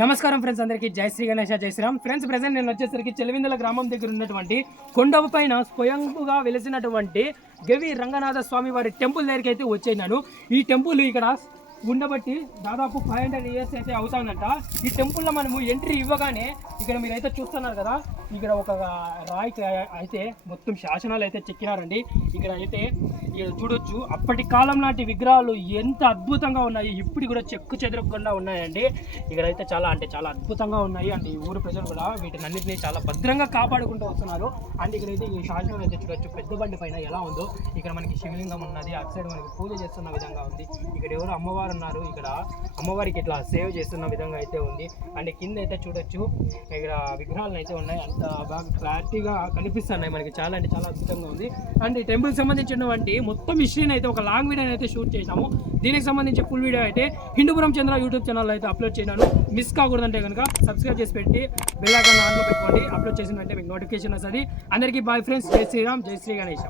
నమస్కారం ఫ్రెండ్స్, అందరికీ జై శ్రీ గణేష, జై శ్రీరామ్. ఫ్రెండ్స్, ప్రెసెంట్ నేను వచ్చేసరికి చెలివిందల గ్రామం దగ్గర ఉన్నటువంటి కొండవ పైన స్వయంగా వెలిసినటువంటి గవి రంగనాథ స్వామి వారి టెంపుల్ దగ్గరికి అయితే వచ్చేసినాను. ఈ టెంపుల్ ఇక్కడ ఉండబట్టి దాదాపు 500 years అయితే అవుతానంట. ఈ టెంపుల్లో మనము ఎంట్రీ ఇవ్వగానే ఇక్కడ మీరైతే చూస్తున్నారు కదా, ఇక్కడ ఒక రాయికి అయితే మొత్తం శాసనాలు అయితే చెక్కినారండి. ఇక్కడ అయితే చూడొచ్చు అప్పటి కాలం నాటి విగ్రహాలు ఎంత అద్భుతంగా ఉన్నాయి, ఇప్పుడు కూడా చెక్కు చెదరకుండా ఉన్నాయండి. ఇక్కడైతే చాలా అద్భుతంగా ఉన్నాయి. అండ్ ఈ ఊరు ప్రజలు కూడా వీటిని అన్నింటినీ చాలా భద్రంగా కాపాడుకుంటూ వస్తున్నారు. అండ్ ఇక్కడైతే ఈ శాసనం అయితే చూడొచ్చు పెద్ద బండి పైన ఎలా ఉందో. ఇక్కడ మనకి శివలింగం ఉన్నది, అటు సైడ్ మనకి పూజ చేస్తున్న విధంగా ఉంది. ఇక్కడ ఎవరు అమ్మవారు ఉన్నారు, ఇక్కడ అమ్మవారికి ఇట్లా సేవ్ చేస్తున్న విధంగా అయితే ఉంది. అండ్ కింద అయితే చూడొచ్చు ఇక్కడ విగ్రహాలు అయితే ఉన్నాయి, అంత బాగా క్లారిటీగా కనిపిస్తున్నాయి మనకి. చాలా అద్భుతంగా ఉంది. అండ్ ఈ టెంపుల్కి సంబంధించినటువంటి మొత్తం హిస్టరీని అయితే ఒక లాంగ్ వీడియో అయితే షూట్ చేసాము. దీనికి సంబంధించి ఫుల్ వీడియో అయితే హిందూపురం చంద్ర యూట్యూబ్ ఛానల్లో అయితే అప్లోడ్ చేశాను. మిస్ కాకూడదంటే కనుక సబ్స్క్రైబ్ చేసి పెట్టి బెల్ ఐకాన్ ఆన్లో పెట్టుకోండి. అప్లోడ్ చేసిన వెంటనే మీకు నోటిఫికేషన్ వస్తుంది. అందరికీ బాయ్ ఫ్రెండ్స్, జై శ్రీరామ్, జై శ్రీ గణేష్.